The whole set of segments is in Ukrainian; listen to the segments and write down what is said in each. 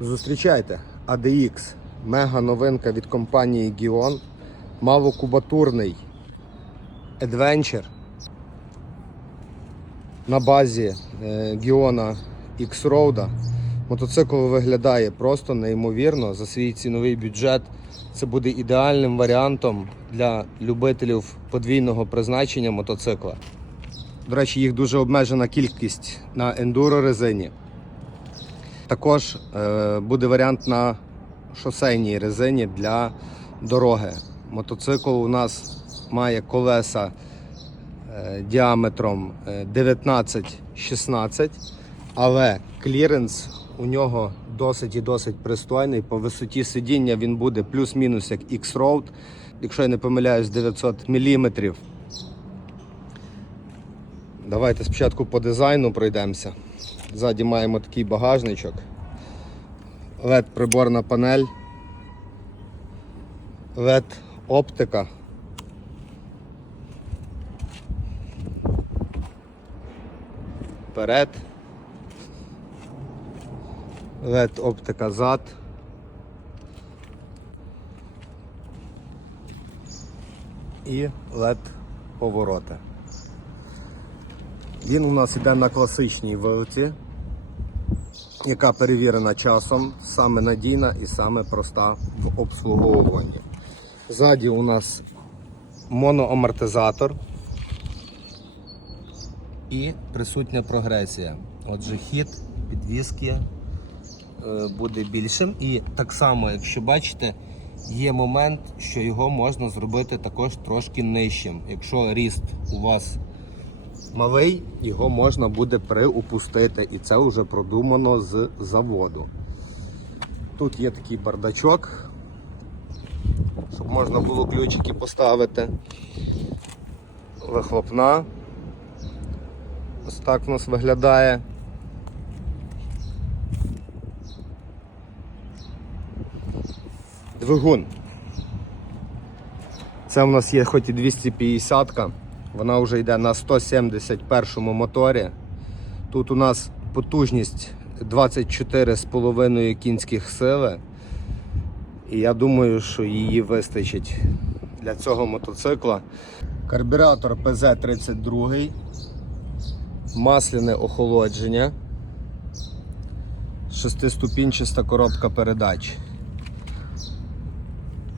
Зустрічайте ADX, мега новинка від компанії Gion, малокубатурний Adventure на базі е, Гіона X-Road. Мотоцикл виглядає просто неймовірно за свій ціновий бюджет. Це буде ідеальним варіантом для любителів подвійного призначення мотоцикла. До речі, їх дуже обмежена кількість на ендуро резині. Також е, буде варіант на шосейній резині для дороги. Мотоцикл у нас має колеса е, діаметром е, 19-16, але кліренс у нього досить і досить пристойний. По висоті сидіння він буде плюс-мінус як X-Road, якщо я не помиляюсь, 900 мм. Давайте спочатку по дизайну пройдемося. Ззаді маємо такий багажничок. LED приборна панель. LED оптика. Вперед. LED оптика зад. І LED повороти. Він у нас іде на класичній вилці, яка перевірена часом, саме надійна і саме проста в обслуговуванні. Ззаді у нас моноамортизатор і присутня прогресія. Отже, хід підвіски е, буде більшим. І так само, якщо бачите, є момент, що його можна зробити також трошки нижчим. Якщо ріст у вас малий, його можна буде приупустити, і це вже продумано з заводу. Тут є такий бардачок, щоб можна було ключики поставити. Вихлопна. Ось так у нас виглядає. Двигун. Це у нас є хоч і 250-ка, вона вже йде на 171 моторі. Тут у нас потужність 24,5 кінських сили. І я думаю, що її вистачить для цього мотоцикла. Карбюратор ПЗ-32, масляне охолодження, шестиступінчаста коробка передач,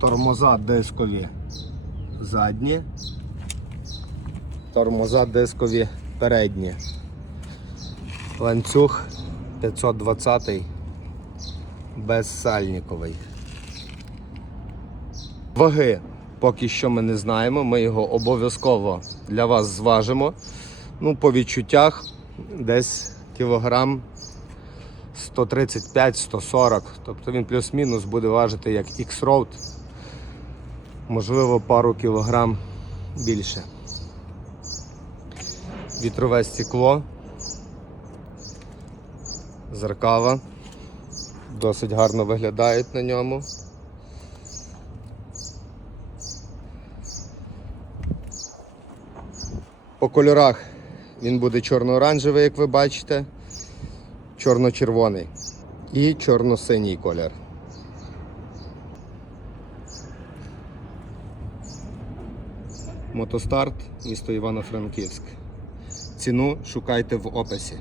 тормоза дискові задні, тормоза дискові передні, ланцюг 520 безсальниковий. Ваги поки що ми не знаємо, ми його обов'язково для вас зважимо. Ну, по відчуттях десь кілограм 135-140, тобто він плюс-мінус буде важити як X-Road, можливо, пару кілограм більше. Вітрове стекло, зеркала, досить гарно виглядають на ньому. По кольорах він буде чорно-оранжевий, як ви бачите, чорно-червоний і чорно-синій колір. Мотостарт, місто Івано-Франківськ. Ціну шукайте в описі.